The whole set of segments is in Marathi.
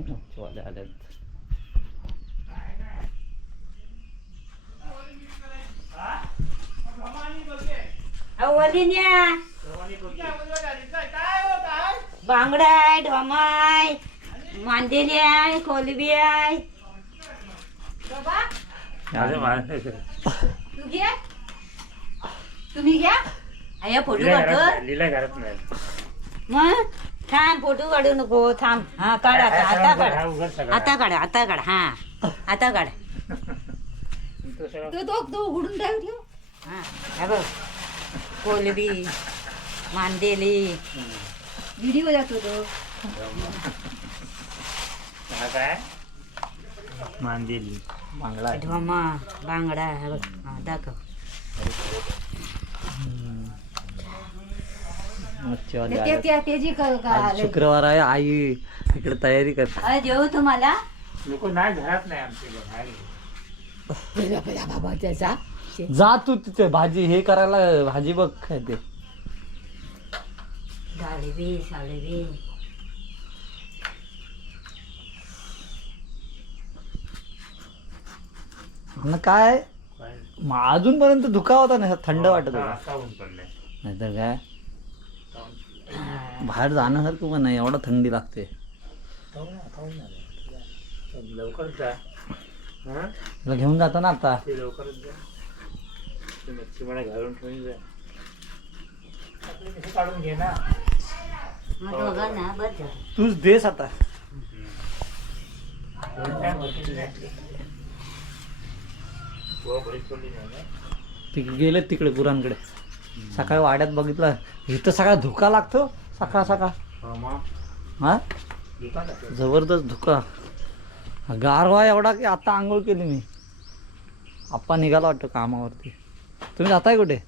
मच्छीवाले आलेत वलिन्या बांगडा आहे ढोमाय मांदेली आहे कोलबी आहे बाबा तू घे तुम्ही घ्या अय्या फोटो काढतो लिला घरात नाही मग थांब फोटो काढू नको थांब. हा काढ आता आता काढ. आता काढ आता काढ हा. आता काढ. तो तो तो तो उघडून ठेव ठेव हा हे बघ. कोलबी मांदेली. व्हिडिओ जातो तो हा काय? मांदेली बांगडा. ढोमा बांगडा हे बघ. हा दाखव. मच्छीवाले ते आलेत. ते- त्याची क- क- आज आलंय. शुक्रवार आहे आई इकडे तयारी करते. देऊ तुम्हाला? लोक नाही घरात नाही आमचे लोक बाहेर बाबा त्याचा. जा तू तिथे भाजी हे करायला भाजी बघ काय ते. आणि काय? म- अजूनपर्यंत धुका होता ना थंड वाटत होता. आता ऊन पडलंय. नाहीतर काय? बाहेर जाण्यासारखं पण नाही एवढा थंडी लागते. लवकर जा हा? तुला घेऊन जातो ना आता ते लवकरच जा ते मच्छी मला घालून ठेवून जा आपले कसे काढून घे ना मग दोघांना बस झालं. तूच देस आता दोन time होतील ना. व बळी पडली नाही ना. ते गेले तिकडे गुरांकडे सकाळी वाड्यात बघितलं इथं सगळा धुका लागतो. सकाळ सकाळ. हो. हा. जबरदस्त धुका. गारवा एवढा की आता आंघोळ केली मी. आप्पा निघाला वाटतं कामावरती. तुम्ही जाताय कुठे?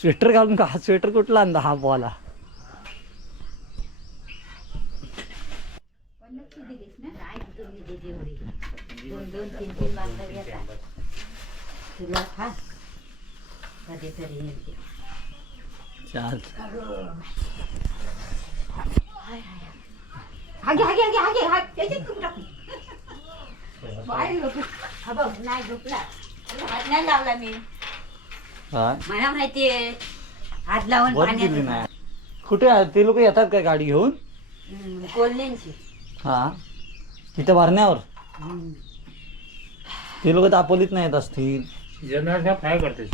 स्वेटर घालून का? हा स्वेटर कुठला आणला हा बॉला. तुला कधीतरी येते. चाल. हागे हागे हागे हागे हाग. त्याच्यात तू टाक. बाहेर झोप. हा बघ नाही झोपला. तुला हात नाही लावला मी. हा? मला माहितीये हात लावून वर गेली पाण्यात नाही. कुठे आहे? ते लोक येतात काय गाडी घेऊन? हम्म, कोल्ह्यांची हा? तिथे भरण्यावर? हम्म. ते लोक दापोलीत नाही येत असतील. जनावरं फ्राय करते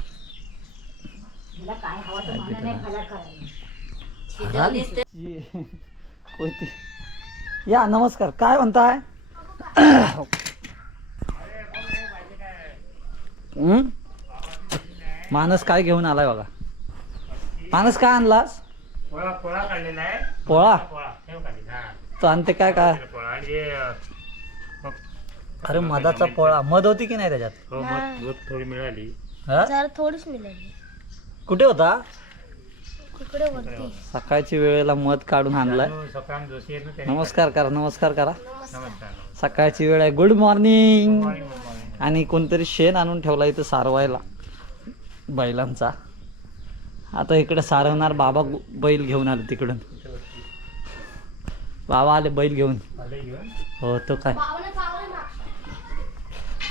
तुला काय हवं तर मला नाही खायला करायला. घरात शिजवलीस तर जी- कोणती या. नमस्कार. काय म्हणताय? हं? मानस काय घेऊन आलाय बघा. मानस काय आणलास? पोळा पोळा काढलेला आहे. पोळा? हा तो आणते काय काय? अरे मधाचा पोळा. मध होती की नाही त्याच्यात? हो थोडी मिळाली. हा? जरा थोडीच मिळाली. कुठे होता? तिकडे वरती. सकाळची वेळेला मध काढून आणलाय. जानू, सकाळ जोशी आहेत ना त्यांनी. नमस्कार करा नमस्कार करा. नमस्कार. सकाळची वेळ आहे. गुड मॉर्निंग आणि कोणतरी शेण आणून ठेवला इथं सारवायला बैलांचा. आता इकडे सारवणार बाबा गु- बैल घेऊन आले तिकडून. बाबा आले बैल घेऊन. आले घेऊन? हो तो काय?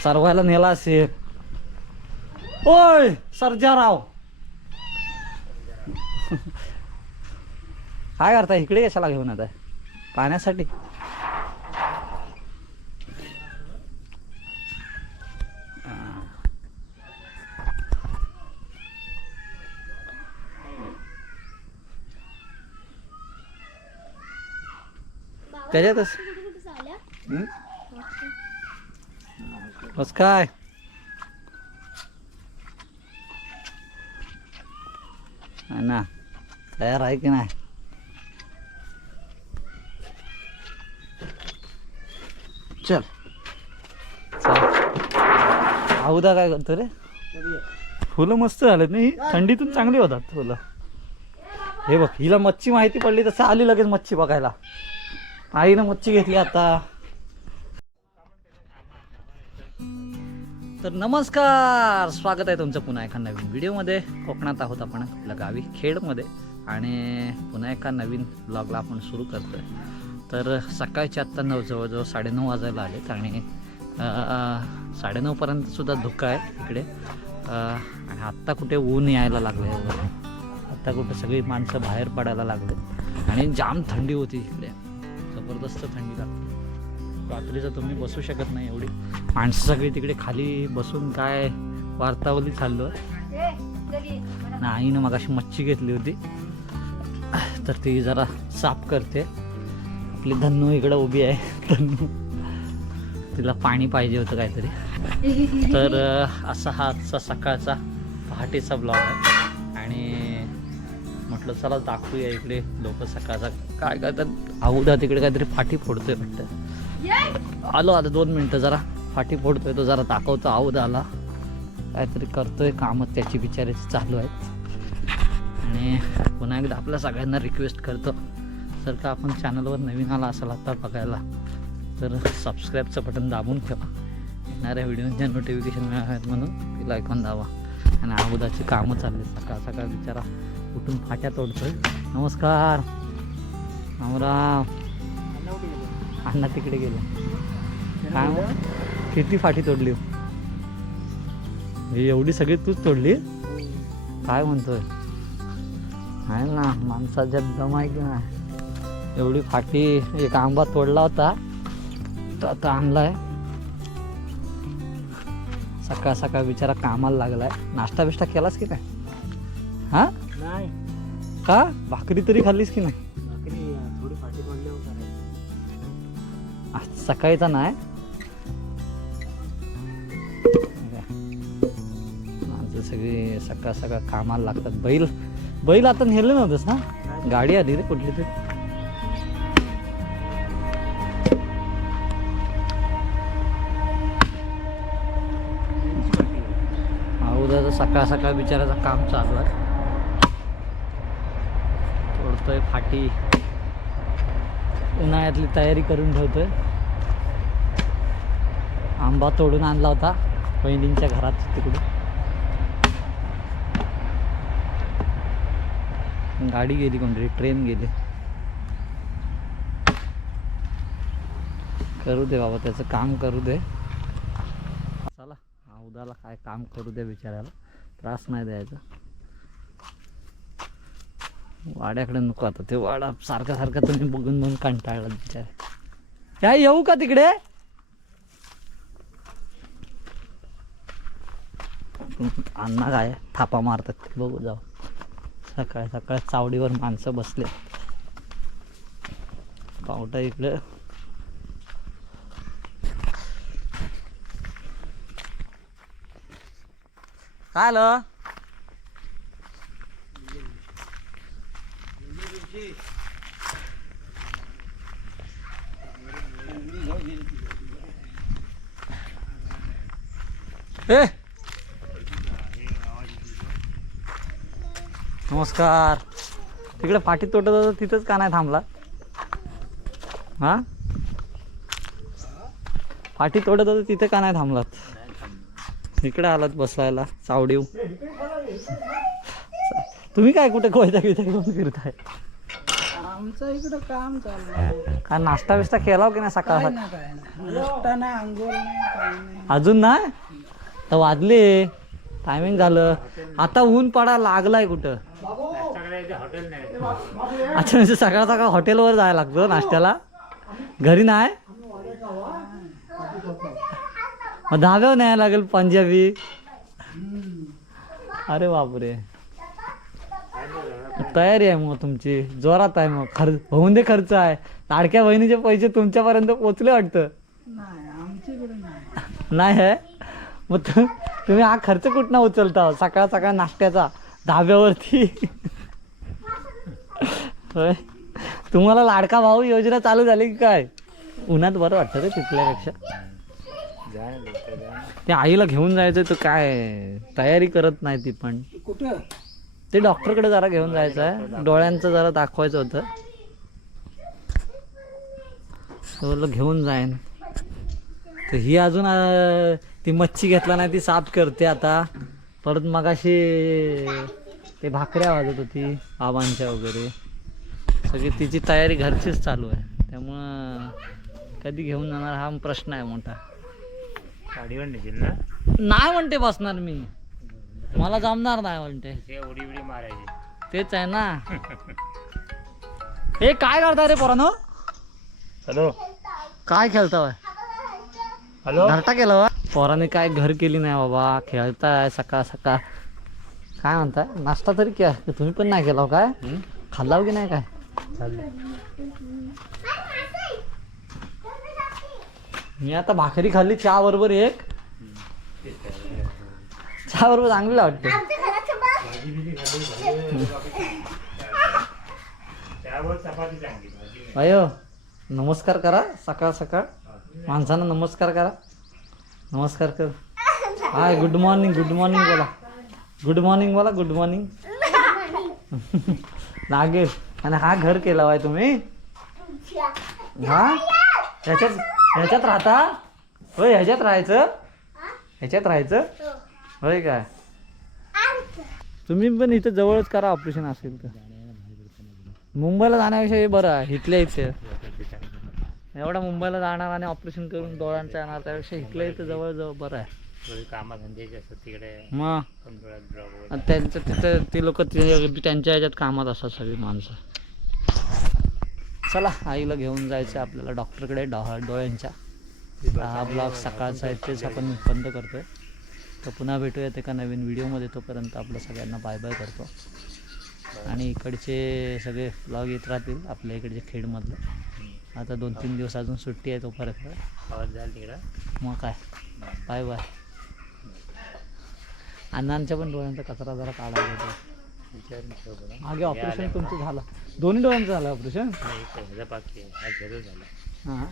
सारवायला नेला असेल. ओय सर्जाराव. काय करता? इकडे कशाला घेऊन आता पाण्यासाठी? त्याच्यातच बस काय? ना. तयार आहे की नाही चल चल आहुदा काय करतो रे फुलं मस्त झालेत नाही थंडीतून चांगली होतात फुलं. हे बघ हिला मच्छी माहिती पडली तसं आली लगेच मच्छी बघायला. आईनं मच्छी घेतली आता. तर नमस्कार स्वागत आहे तुमचं पुन्हा एका नवीन व्हिडिओमध्ये. कोकणात आहोत आपण आपल्या गावी खेडमध्ये. आणि पुन्हा एका नवीन ब्लॉगला आपण सुरू करतोय. तर सकाळचे आत्ता नऊ जवळजवळ साडेनऊ वाजायला आलेत आणि साडेनऊपर्यंत सुद्धा धुकं आहे इकडे. आणि आत्ता कुठे ऊन यायला लागले आत्ता कुठे सगळी माणसं बाहेर पडायला लागले आणि जाम थंडी होती इकडे. जबरदस्त थंडी लागते रात्रीचं तुम्ही बसू शकत नाही एवढी. माणसं सगळी तिकडे खाली बसून काय वार्तावली चाललो आणि आईनं मग अशी मच्छी घेतली होती. तर ती जरा साफ करते. आपली धन्नू इकडं उभी आहे. धन्नू. तिला पाणी पाहिजे होतं काहीतरी. तर असा हा आजचा सकाळचा पहाटेचा ब्लॉग आहे. आणि म्हटलं चला दाखवूया इकडे लोक सकाळचा काय करतात आऊदा तिकडे काहीतरी फाटी फोडतोय वाटतं. आलो आता दोन मिनटं जरा. फाटी फोडतोय तो जरा दाखवतो. आऊदा आला. काहीतरी करतोय कामं त्याची बिचाराची चालू आहेत. आणि पुन्हा एकदा आपल्या सगळ्यांना रिक्वेस्ट करतो. जर का आपण चॅनलवर नवीन आला असाल आता बघायला तर सबस्क्राईबचं बटन दाबून ठेवा. येणाऱ्या व्हिडिओच्या नोटिफिकेशन मिळाव्यात म्हणून तिला ऐकून दावा आणि अगोदरची कामं चालली सकाळ सकाळ बिचारा उठून फाट्या तोडतोय. नमस्कार. रामराम अण्णा तिकडे गेले. काय हो? किती फाटी तोडली हो? ही एवढी सगळी तूच तोडली? काय म्हणतोय? आहे ना माणसाच्या दम आहे की नाही? एवढी फाटी एक आंबा तोडला होता तो आता आणलाय. सकाळ सकाळ बिचारा कामाला लागलाय. नाश्ता बिष्टा केलास की नाही? हा? नाही. का? भाकरी तरी खाल्लीस की नाही? सकाळीचा नाही. सगळे सकाळ सकाळ कामाला लागतात बैल. बैल आता नेलं नव्हतंस ना? गाडी आली रे कुठली तरी. सकाळ सकाळ बिचाराचं काम चालू आहे. तोडतोय फाटी. उन्हाळ्यातली तयारी करून ठेवतोय. आंबा तोडून आणला होता बहिणींच्या घरात तिकडे गाडी गेली कोणतरी ट्रेन गेली. करू दे बाबा त्याचं काम करू दे. चला हा उद्याला काय काम करू दे बिचारायला त्रास नाही द्यायचा. वाड्याकडे नको आता ते वाडा सारखा सारखा तुम्ही बघून बघून कंटाळला बिचारे. या येऊ का तिकडे? अण्णा काय थापा मारतात ते बघू जाऊ. सकाळ सकाळ चावडीवर माणसं बसले. पावटा इकडे. काय आलं? ए! नमस्कार. तिकडे पाठी तोडत होता तिथंच का नाही थांबला? हा? पाठी तोडत होता तिथे का नाही थांबलात? इकडे आलात बसायला चावडीव. तुम्ही काय कुठे कोयता बिता घेऊन फिरताय? आमचं इकडं काम चाललंय काय नाश्ता बिस्टा केला हो की नाही सकाळ ना काय नाही नाश्ता नाही आंघोळ नाही काय नाही. अजून नाही? तर वाजले. टायमिंग झालं. आता ऊन पडा लागलाय कुठं? अच्छा म्हणजे सकाळ सकाळ हॉटेलवर जायला लागतो नाश्त्याला. घरी नाही? मग धाब्यावर न्यायला लागेल पंजाबी. अरे बापरे. तयारी आहे मग तुमची. जोरात आहे मग. खर्च होऊन दे खर्च आहे. लाडक्या बहिणीचे पैसे तुमच्यापर्यंत पोचले वाटतं. नाही आमच्याकडे नाही. नाही आहे? मग तुम्ही हा खर्च कुठनं उचलता? सकाळ सकाळ नाश्त्याचा. धाब्यावरती. होय. तुम्हाला लाडका भाऊ योजना चालू झाली की काय? उन्हात बरं वाटतं रे तिथल्यापेक्षा. जा ना लवकर जा ना. ते आईला घेऊन जायचं तर काय? तयारी करत नाही ती पण. कुठं? ते डॉक्टरकडे जरा घेऊन जायचं आहे. डोळ्यांचं जरा दाखवायचं होतं. तो घेऊन जाईन. तर ही अजून ती मच्छी घेतला नाही ती साफ करते आता. परत मगाशी ते भाकऱ्या वाजत होती बाबांच्या वगैरे. सगळी तिची तयारी घरचीच चालू आहे. त्यामुळं कधी घेऊन जाणार हा प्रश्न आहे मोठा. नेशील ना? नाही म्हणते बसणार मी. मला जमणार नाही म्हणते ते उडी उडी मारायची. तेच आहे ना. हे काय करताय रे पोरानो? हॅलो. काय खेळताय? हॅलो? घरटा केला वा पोराने काय घर केली नाही बाबा खेळताय सकाळ सकाळ. काय म्हणताय? नाश्ता तरी क्या तुम्ही पण नाही केला हो काय? खाल्ला हो की नाही काय? मी आता भाकरी खाल्ली चहा बरोबर एक. चहा बरोबर चांगली वाटते. अयो नमस्कार करा सकाळ सकाळ. माणसांना नमस्कार करा. नमस्कार कर. Hi good morning good morning बोला. गुड मॉर्निंग बोला गुड मॉर्निंग नागेश आणि हा घर केला होय तुम्ही? हा? ह्याच्यात ह्याच्यात राहता? होय ह्याच्यात राहायचं? ह्याच्यात राहायचं? होय काय? तुम्ही पण इथं जवळच करा ऑपरेशन असेल तर. मुंबईला जाण्यापेक्षा हे बरं आहे इथल्या इथे. एवढा मुंबईला जाणार आणि ऑपरेशन करून डोळ्यांचं येणार त्यापेक्षा इथल्या इथं जवळ जवळ बरं आहे. मग? आणि त्यांचं तिथं ते लोक त्यांच्या ह्याच्यात कामात असतात सगळी माणसं. चला आईला घेऊन जायचं आपल्याला डॉक्टरकडे डो डोळ्यांच्या. हा ब्लॉग सकाळचा आहे तेच आपण बंद करतोय. तर पुन्हा भेटूयात एका नवीन व्हिडिओमध्ये. तोपर्यंत आपलं सगळ्यांना बाय बाय करतो. आणि इकडचे सगळे ब्लॉग येत राहतील आपल्या इकडचे खेडमधलं. आता दोन तीन दिवस अजून सुट्टी आहे तोपर्यंत. झाला तिकडं? मग काय? Bye bye. अण्णांच्या पण डोळ्यांचा कचरा जरा काढायला. मागे ऑपरेशन तुमचं झालं. दोन्ही डोळ्यांचं झालं ऑपरेशन? बाकी झाला. हां.